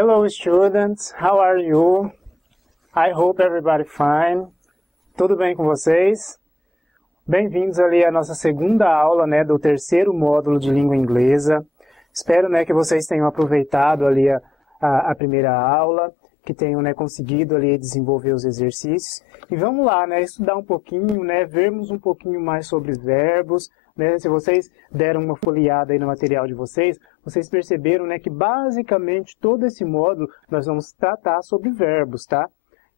Hello students, how are you? I hope everybody fine. Tudo bem com vocês? Bem-vindos ali à nossa segunda aula, né, do terceiro módulo de língua inglesa. Espero, né, que vocês tenham aproveitado ali a primeira aula, que tenham, né, conseguido ali desenvolver os exercícios. E vamos lá, né, estudar um pouquinho, né, vermos um pouquinho mais sobre verbos, né? Se vocês deram uma folheada aí no material de vocês, vocês perceberam, né, que basicamente todo esse módulo nós vamos tratar sobre verbos, tá?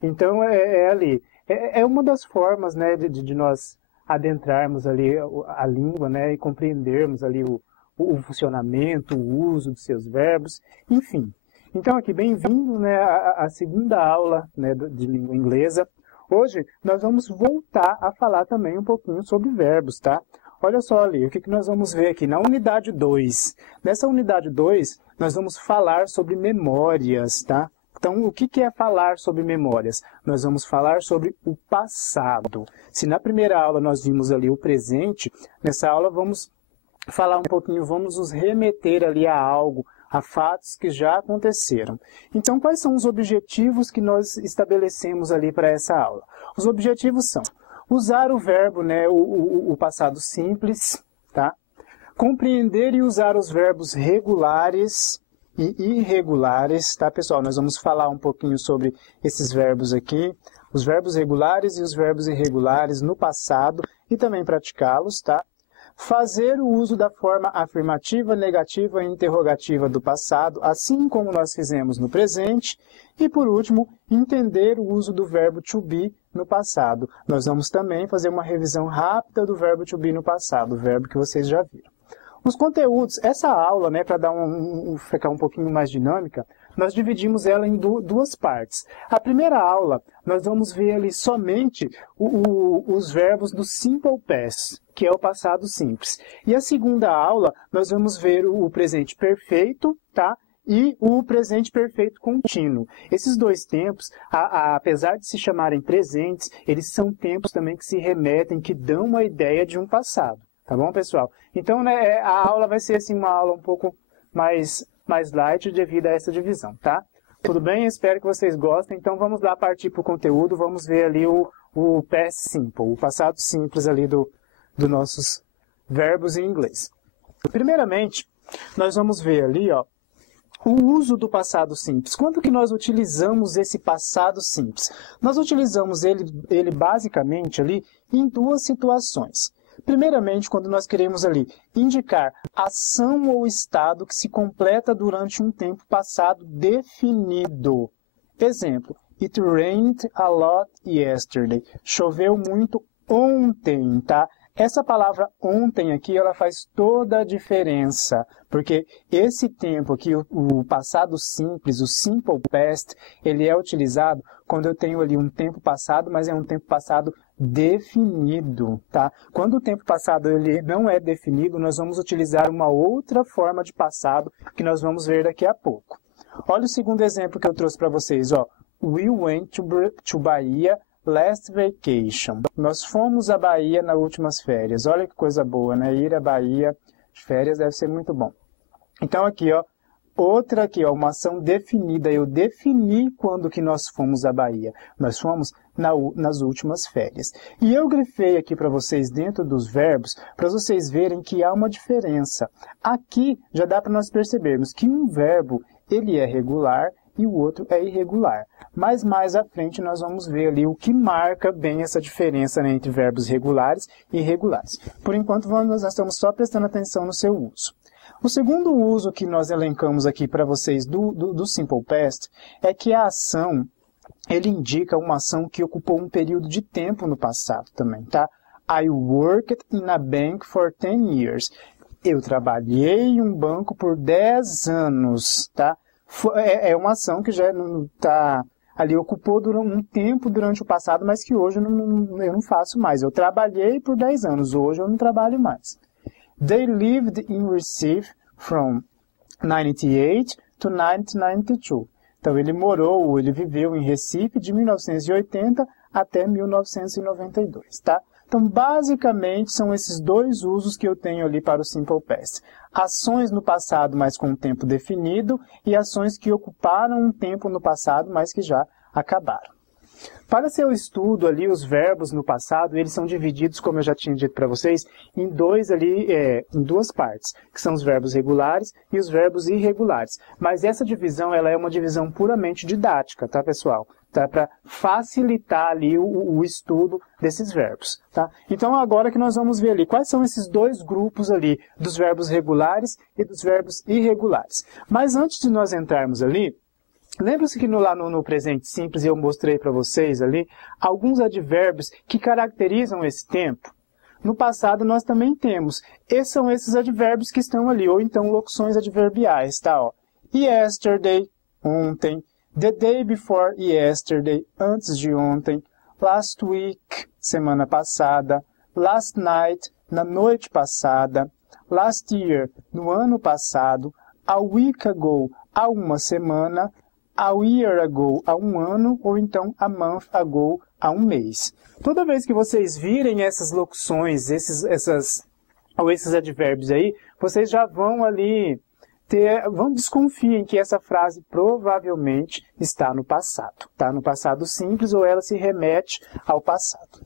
Então ali, é uma das formas, né, de nós adentrarmos ali a língua, né, e compreendermos ali o funcionamento, o uso dos seus verbos, enfim. Então aqui, bem-vindo, né, à segunda aula, né, de língua inglesa. Hoje nós vamos voltar a falar também um pouquinho sobre verbos, tá? Olha só ali, o que nós vamos ver aqui na unidade 2. Nessa unidade 2, nós vamos falar sobre memórias, tá? Então, o que é falar sobre memórias? Nós vamos falar sobre o passado. Se na primeira aula nós vimos ali o presente, nessa aula vamos falar um pouquinho, vamos nos remeter ali a algo, a fatos que já aconteceram. Então, quais são os objetivos que nós estabelecemos ali para essa aula? Os objetivos são usar o verbo, né, o passado simples, tá? Compreender e usar os verbos regulares e irregulares, tá, pessoal? Nós vamos falar um pouquinho sobre esses verbos aqui, os verbos regulares e os verbos irregulares no passado e também praticá-los, tá? Fazer o uso da forma afirmativa, negativa e interrogativa do passado, assim como nós fizemos no presente. E, por último, entender o uso do verbo to be no passado. Nós vamos também fazer uma revisão rápida do verbo to be no passado, o verbo que vocês já viram. Os conteúdos, essa aula, né, para dar ficar um pouquinho mais dinâmica, nós dividimos ela em duas partes. A primeira aula, nós vamos ver ali somente os verbos do simple past, que é o passado simples. E a segunda aula, nós vamos ver o presente perfeito, tá? E o presente perfeito contínuo. Esses dois tempos, apesar de se chamarem presentes, eles são tempos também que se remetem, que dão uma ideia de um passado. Tá bom, pessoal? Então, né, a aula vai ser assim, uma aula um pouco mais light devido a essa divisão, tá? Tudo bem? Espero que vocês gostem. Então, vamos lá partir para o conteúdo. Vamos ver ali o past simple, o passado simples ali dos nossos verbos em inglês. Primeiramente, nós vamos ver ali, ó, o uso do passado simples. Quando que nós utilizamos esse passado simples? Nós utilizamos ele basicamente ali em duas situações. Primeiramente, quando nós queremos ali indicar ação ou estado que se completa durante um tempo passado definido. Exemplo, it rained a lot yesterday. Choveu muito ontem, tá? Essa palavra ontem aqui, ela faz toda a diferença, porque esse tempo aqui, o passado simples, o simple past, ele é utilizado quando eu tenho ali um tempo passado, mas é um tempo passado definido, tá? Quando o tempo passado ele não é definido, nós vamos utilizar uma outra forma de passado que nós vamos ver daqui a pouco. Olha o segundo exemplo que eu trouxe para vocês, ó. We went to Bahia last vacation. Nós fomos à Bahia nas últimas férias. Olha que coisa boa, né? Ir à Bahia de férias deve ser muito bom. Então aqui, ó, outra aqui, ó, uma ação definida. Eu defini quando que nós fomos à Bahia. Nós fomos nas últimas férias. E eu grifei aqui para vocês dentro dos verbos, para vocês verem que há uma diferença. Aqui já dá para nós percebermos que um verbo, ele é regular e o outro é irregular. Mas mais à frente nós vamos ver ali o que marca bem essa diferença, né, entre verbos regulares e irregulares. Por enquanto, nós estamos só prestando atenção no seu uso. O segundo uso que nós elencamos aqui para vocês do Simple Past é que a ação, ele indica uma ação que ocupou um período de tempo no passado também, tá? I worked in a bank for 10 years. Eu trabalhei em um banco por 10 anos, tá? É uma ação que já está ali, ocupou um tempo durante o passado, mas que hoje eu não faço mais. Eu trabalhei por 10 anos, hoje eu não trabalho mais. They lived in Recife from 98 to 1992. Então, ele viveu em Recife de 1980 até 1992, tá? Então, basicamente, são esses dois usos que eu tenho ali para o Simple Past. Ações no passado, mas com um tempo definido, e ações que ocuparam um tempo no passado, mas que já acabaram. Para seu estudo ali, os verbos no passado, eles são divididos, como eu já tinha dito para vocês, em duas partes, que são os verbos regulares e os verbos irregulares. Mas essa divisão, ela é uma divisão puramente didática, tá, pessoal? Tá? Para facilitar ali o estudo desses verbos, tá? Então, agora que nós vamos ver ali, quais são esses dois grupos ali, dos verbos regulares e dos verbos irregulares. Mas antes de nós entrarmos ali, lembra-se que lá no presente simples eu mostrei para vocês ali alguns advérbios que caracterizam esse tempo? No passado nós também temos. Esses são esses advérbios que estão ali, ou então locuções adverbiais, tá? Ó. Yesterday, ontem. The day before yesterday, antes de ontem. Last week, semana passada. Last night, na noite passada. Last year, no ano passado. A week ago, há uma semana. A year ago, há um ano, ou então a month ago, há um mês. Toda vez que vocês virem essas locuções, esses advérbios aí, vocês já vão ali desconfiem que essa frase provavelmente está no passado. Tá? No passado simples, ou ela se remete ao passado.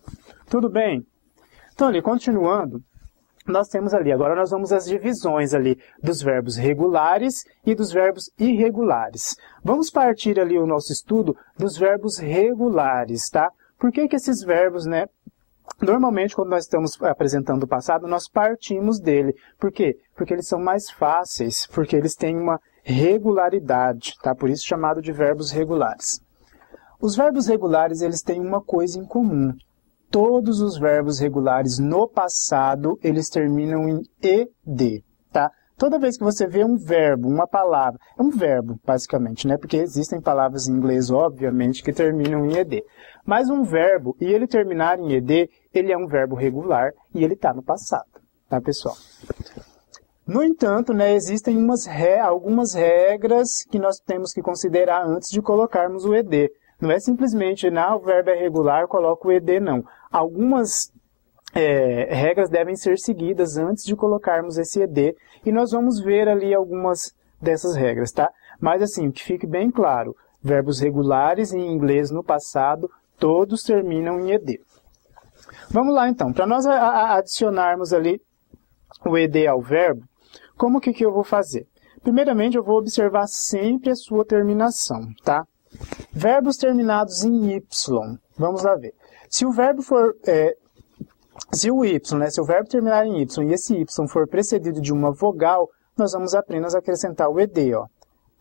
Tudo bem? Então, ali, continuando, nós temos ali, agora nós vamos às divisões ali dos verbos regulares e dos verbos irregulares. Vamos partir ali o nosso estudo dos verbos regulares, tá? Por que esses verbos, né? Normalmente, quando nós estamos apresentando o passado, nós partimos dele. Por quê? Porque eles são mais fáceis, porque eles têm uma regularidade, tá? Por isso chamado de verbos regulares. Os verbos regulares, eles têm uma coisa em comum. Todos os verbos regulares no passado, eles terminam em ed, tá? Toda vez que você vê um verbo, uma palavra, é um verbo, basicamente, né? Porque existem palavras em inglês, obviamente, que terminam em ed. Mas um verbo, e ele terminar em ed, ele é um verbo regular e ele está no passado, tá, pessoal? No entanto, né, existem algumas regras que nós temos que considerar antes de colocarmos o ed. Não é simplesmente, o verbo é regular, coloco o ed, não. Algumas regras devem ser seguidas antes de colocarmos esse ed, e nós vamos ver ali algumas dessas regras, tá? Mas assim, que fique bem claro, verbos regulares em inglês no passado, todos terminam em ed. Vamos lá então, para nós adicionarmos ali o ed ao verbo, como que eu vou fazer? Primeiramente, eu vou observar sempre a sua terminação, tá? Verbos terminados em y, vamos lá ver. Se o verbo for, se o verbo terminar em y e esse y for precedido de uma vogal, nós vamos apenas acrescentar o ed, ó.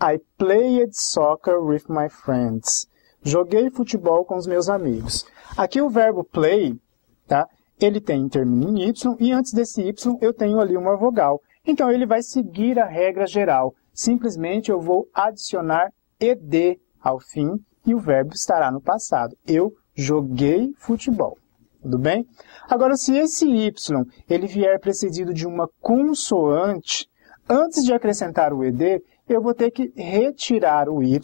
I played soccer with my friends. Joguei futebol com os meus amigos. Aqui o verbo play, tá? Ele termina em y e antes desse y eu tenho ali uma vogal. Então ele vai seguir a regra geral. Simplesmente eu vou adicionar ed ao fim e o verbo estará no passado. Eu joguei futebol. Tudo bem? Agora, se esse y ele vier precedido de uma consoante, antes de acrescentar o ed, eu vou ter que retirar o y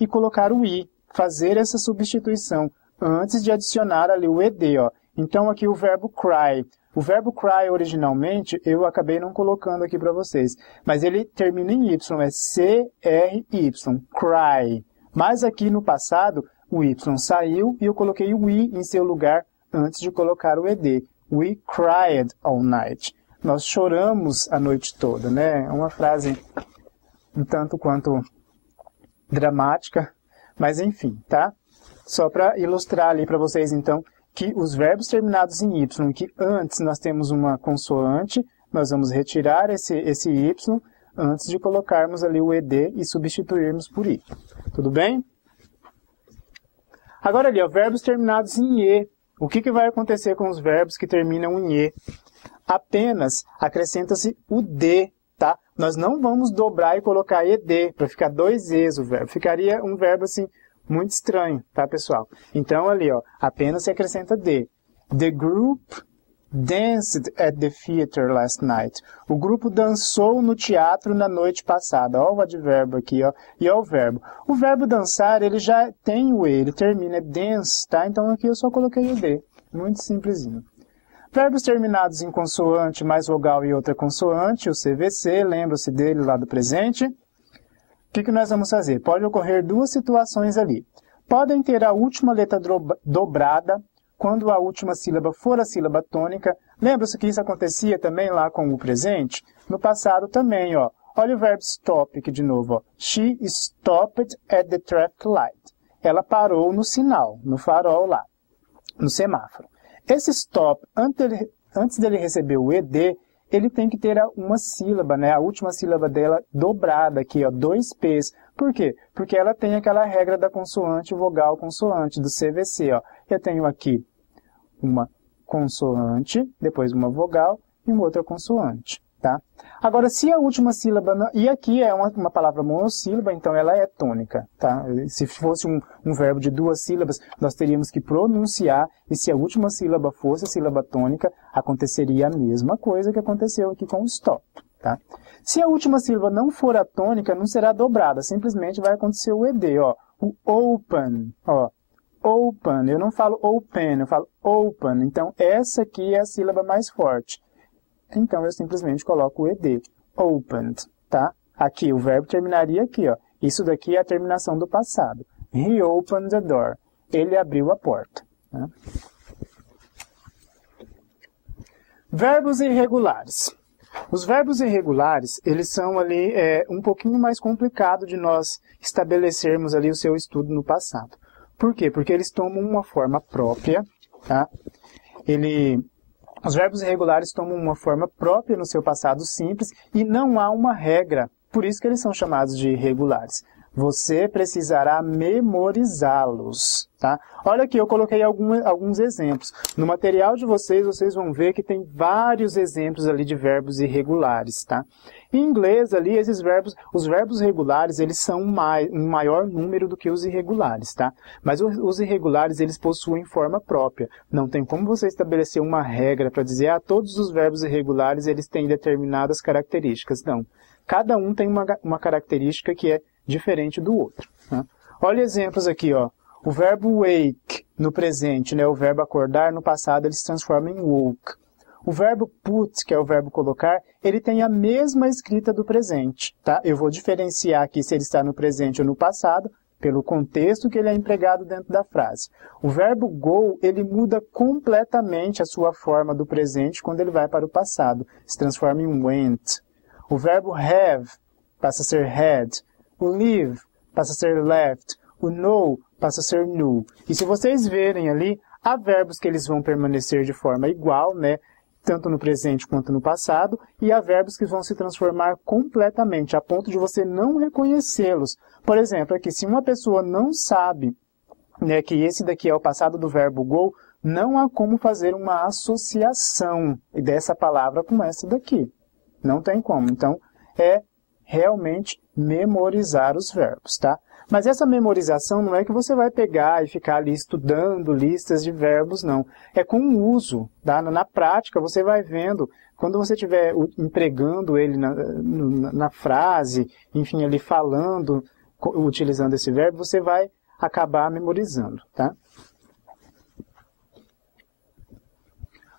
e colocar o i, fazer essa substituição antes de adicionar ali o ed, ó. Então, aqui o verbo cry. O verbo cry, originalmente, eu acabei não colocando aqui para vocês, mas ele termina em y, é C-R-Y, cry. Mas aqui no passado, o y saiu e eu coloquei o i em seu lugar antes de colocar o ed. We cried all night. Nós choramos a noite toda, né? É uma frase um tanto quanto dramática, mas enfim, tá? Só para ilustrar ali para vocês, então, que os verbos terminados em y, que antes nós temos uma consoante, nós vamos retirar esse y antes de colocarmos ali o ed e substituirmos por i. Tudo bem? Agora ali, ó, verbos terminados em e. O que vai acontecer com os verbos que terminam em e? Apenas acrescenta-se o d, tá? Nós não vamos dobrar e colocar ed, para ficar dois e's o verbo. Ficaria um verbo assim, muito estranho, tá, pessoal? Então, ali, ó, apenas se acrescenta d. The group danced at the theater last night. O grupo dançou no teatro na noite passada. Ó o advérbio aqui, ó. E ó o verbo. O verbo dançar, ele já tem o e, ele termina dance, tá? Então aqui eu só coloquei o d. Muito simplesinho. Verbos terminados em consoante mais vogal e outra consoante, o CVC, lembra-se dele lá do presente. O que nós vamos fazer? Pode ocorrer duas situações ali. Podem ter a última letra dobrada, quando a última sílaba for a sílaba tônica. Lembra-se que isso acontecia também lá com o presente? No passado também, ó. Olha o verbo stop aqui de novo, ó. She stopped at the traffic light. Ela parou no sinal, no farol lá, no semáforo. Esse stop, antes dele receber o ED, ele tem que ter uma sílaba, né? A última sílaba dela dobrada aqui, ó, 2 P's. Por quê? Porque ela tem aquela regra da consoante, vogal, consoante, do CVC, ó. Eu tenho aqui uma consoante, depois uma vogal e uma outra consoante, tá? Agora, se a última sílaba... Não, e aqui é uma palavra monossílaba, então ela é tônica, tá? Se fosse um verbo de 2 sílabas, nós teríamos que pronunciar, e se a última sílaba fosse a sílaba tônica, aconteceria a mesma coisa que aconteceu aqui com o stop, tá? Se a última sílaba não for a tônica, não será dobrada, simplesmente vai acontecer o ED, ó. O open, ó. Open, eu não falo open, eu falo open, então essa aqui é a sílaba mais forte. Então, eu simplesmente coloco o ED, opened, tá? Aqui, o verbo terminaria aqui, ó. Isso daqui é a terminação do passado. He opened the door. Ele abriu a porta. Né? Verbos irregulares. Os verbos irregulares, eles são ali um pouquinho mais complicado de nós estabelecermos ali o seu estudo no passado. Por quê? Porque eles tomam uma forma própria, tá? Os verbos irregulares tomam uma forma própria no seu passado simples e não há uma regra, por isso que eles são chamados de irregulares. Você precisará memorizá-los, tá? Olha aqui, eu coloquei alguns exemplos. No material de vocês vão ver que tem vários exemplos ali de verbos irregulares, tá? Em inglês ali, os verbos regulares, eles são um maior número do que os irregulares, tá? Mas os irregulares, eles possuem forma própria. Não tem como você estabelecer uma regra para dizer, todos os verbos irregulares, eles têm determinadas características. Não. Cada um tem uma característica que é diferente do outro. Né? Olha exemplos aqui, ó. O verbo wake no presente, né? O verbo acordar, no passado ele se transforma em woke. O verbo put, que é o verbo colocar, ele tem a mesma escrita do presente, tá? Eu vou diferenciar aqui se ele está no presente ou no passado, pelo contexto que ele é empregado dentro da frase. O verbo go, ele muda completamente a sua forma do presente quando ele vai para o passado. Se transforma em went. O verbo have passa a ser had. O live passa a ser left. O know passa a ser knew. E se vocês verem ali, há verbos que eles vão permanecer de forma igual, né? Tanto no presente quanto no passado, e há verbos que vão se transformar completamente, a ponto de você não reconhecê-los. Por exemplo, aqui, se uma pessoa não sabe, né, que esse daqui é o passado do verbo go, não há como fazer uma associação dessa palavra com essa daqui. Não tem como. Então, é realmente memorizar os verbos, tá? Mas essa memorização não é que você vai pegar e ficar ali estudando listas de verbos, não. É com o uso, tá? Na prática, você vai vendo, quando você estiver empregando ele na frase, enfim, ali falando, utilizando esse verbo, você vai acabar memorizando, tá?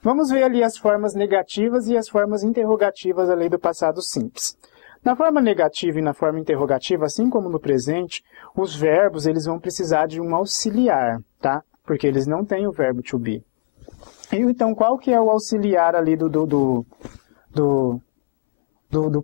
Vamos ver ali as formas negativas e as formas interrogativas ali do passado simples. Na forma negativa e na forma interrogativa, assim como no presente, os verbos eles vão precisar de um auxiliar, tá? Porque eles não têm o verbo to be. E, então, qual que é o auxiliar ali do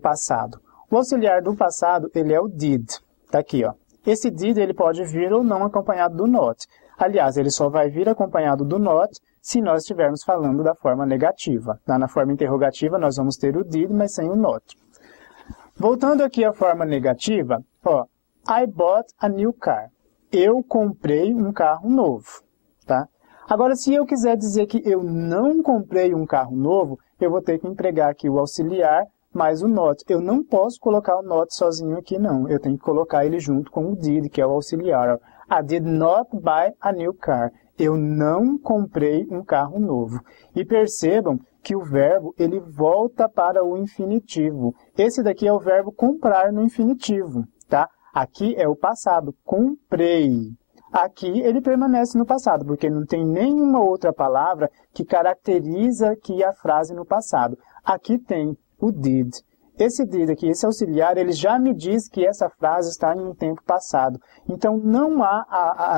passado? O auxiliar do passado, ele é o did. Tá aqui, ó. Esse did, ele pode vir ou não acompanhado do not. Aliás, ele só vai vir acompanhado do not se nós estivermos falando da forma negativa. Tá? Na forma interrogativa, nós vamos ter o did, mas sem o not. Voltando aqui à forma negativa, ó, I bought a new car. Eu comprei um carro novo, tá? Agora, se eu quiser dizer que eu não comprei um carro novo, eu vou ter que empregar aqui o auxiliar mais o not. Eu não posso colocar o not sozinho aqui, não. Eu tenho que colocar ele junto com o did, que é o auxiliar. I did not buy a new car. Eu não comprei um carro novo. E percebam que o verbo, ele volta para o infinitivo. Esse daqui é o verbo comprar no infinitivo, tá? Aqui é o passado, comprei. Aqui ele permanece no passado, porque não tem nenhuma outra palavra que caracteriza aqui a frase no passado. Aqui tem o did. Esse did aqui, esse auxiliar, ele já me diz que essa frase está em um tempo passado. Então, não há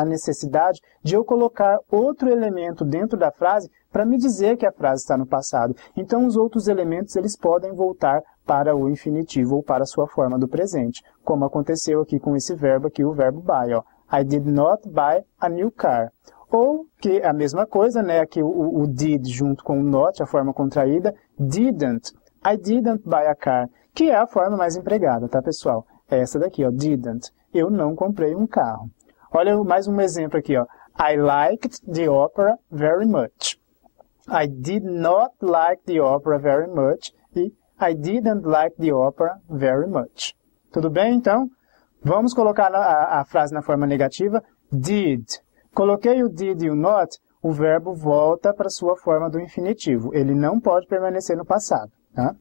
a necessidade de eu colocar outro elemento dentro da frase para me dizer que a frase está no passado. Então, os outros elementos, eles podem voltar para o infinitivo ou para a sua forma do presente, como aconteceu aqui com esse verbo aqui, o verbo buy, ó. I did not buy a new car. Ou, que é a mesma coisa, né? Aqui o did junto com o not, a forma contraída, didn't. I didn't buy a car, que é a forma mais empregada, tá, pessoal? É essa daqui, ó, didn't. Eu não comprei um carro. Olha mais um exemplo aqui, ó. I liked the opera very much. I did not like the opera very much. E I didn't like the opera very much. Tudo bem, então? Vamos colocar a frase na forma negativa. Did. Coloquei o did e o not, o verbo volta para sua forma do infinitivo. Ele não pode permanecer no passado. Tá?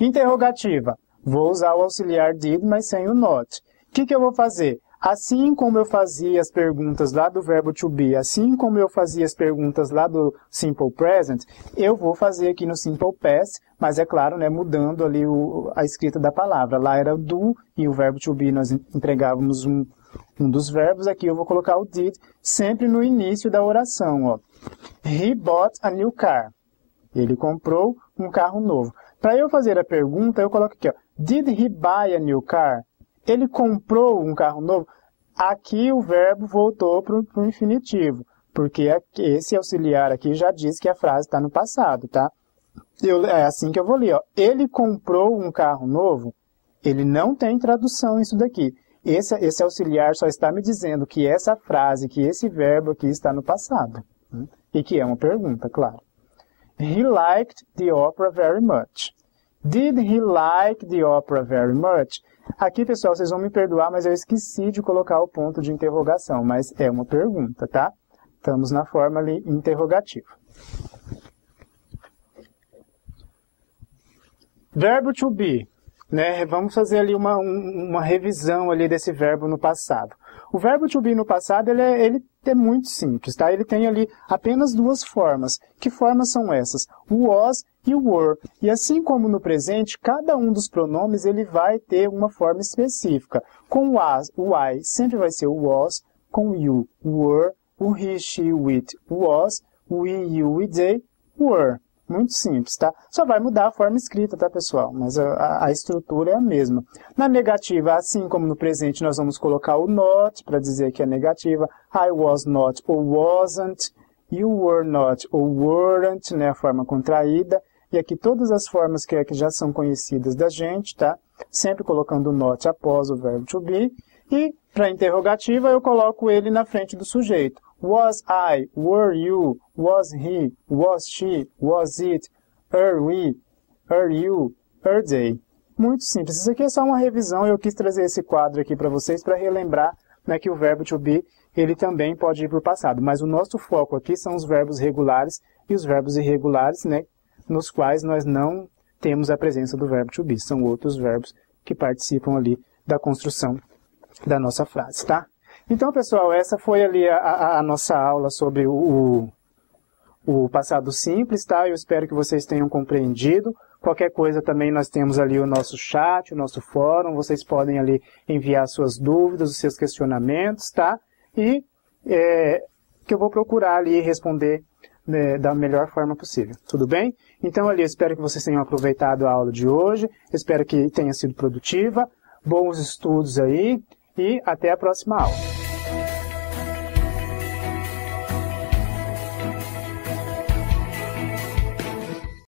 Interrogativa. Vou usar o auxiliar did, mas sem o not. O que eu vou fazer? Assim como eu fazia as perguntas lá do verbo to be, assim como eu fazia as perguntas lá do simple present, eu vou fazer aqui no simple past, mas é claro, né, mudando ali a escrita da palavra. Lá era do e o verbo to be nós empregávamos um dos verbos. Aqui eu vou colocar o did sempre no início da oração. Ó. He bought a new car. Ele comprou um carro novo. Para eu fazer a pergunta, eu coloco aqui, ó, did he buy a new car? Ele comprou um carro novo? Aqui o verbo voltou para o infinitivo, porque esse auxiliar aqui já diz que a frase está no passado, tá? É assim que eu vou ler, ó. Ele comprou um carro novo? Ele não tem tradução isso daqui. Esse auxiliar só está me dizendo que essa frase, que esse verbo aqui está no passado. E que é uma pergunta, claro. He liked the opera very much. Did he like the opera very much? Aqui, pessoal, vocês vão me perdoar, mas eu esqueci de colocar o ponto de interrogação, mas é uma pergunta, tá? Estamos na forma ali interrogativa. Verbo to be, né? Vamos fazer ali uma revisão ali desse verbo no passado. O verbo to be no passado, ele é muito simples, tá? Ele tem ali apenas duas formas. Que formas são essas? O was e o were. E assim como no presente, cada um dos pronomes ele vai ter uma forma específica. Com o I sempre vai ser o was, com o you, o were, o he, she, it, was, o we, you e they, were. Muito simples, tá? Só vai mudar a forma escrita, tá, pessoal? Mas a estrutura é a mesma. Na negativa, assim como no presente, nós vamos colocar o not para dizer que é negativa. I was not ou wasn't. You were not ou weren't, né? A forma contraída. E aqui todas as formas que já são conhecidas da gente, tá? Sempre colocando o not após o verbo to be. E para interrogativa, eu coloco ele na frente do sujeito. Was I, were you, was he, was she, was it, are we, are you, are they. Muito simples. Isso aqui é só uma revisão. Eu quis trazer esse quadro aqui para vocês para relembrar, né, que o verbo to be ele também pode ir para o passado. Mas o nosso foco aqui são os verbos regulares e os verbos irregulares, né, nos quais nós não temos a presença do verbo to be. São outros verbos que participam ali da construção da nossa frase, tá? Então, pessoal, essa foi ali a nossa aula sobre o passado simples, tá? Eu espero que vocês tenham compreendido. Qualquer coisa também nós temos ali o nosso chat, o nosso fórum. Vocês podem ali enviar suas dúvidas, os seus questionamentos, tá? E que eu vou procurar ali responder, né, da melhor forma possível. Tudo bem? Então, ali, eu espero que vocês tenham aproveitado a aula de hoje. Espero que tenha sido produtiva. Bons estudos aí e até a próxima aula.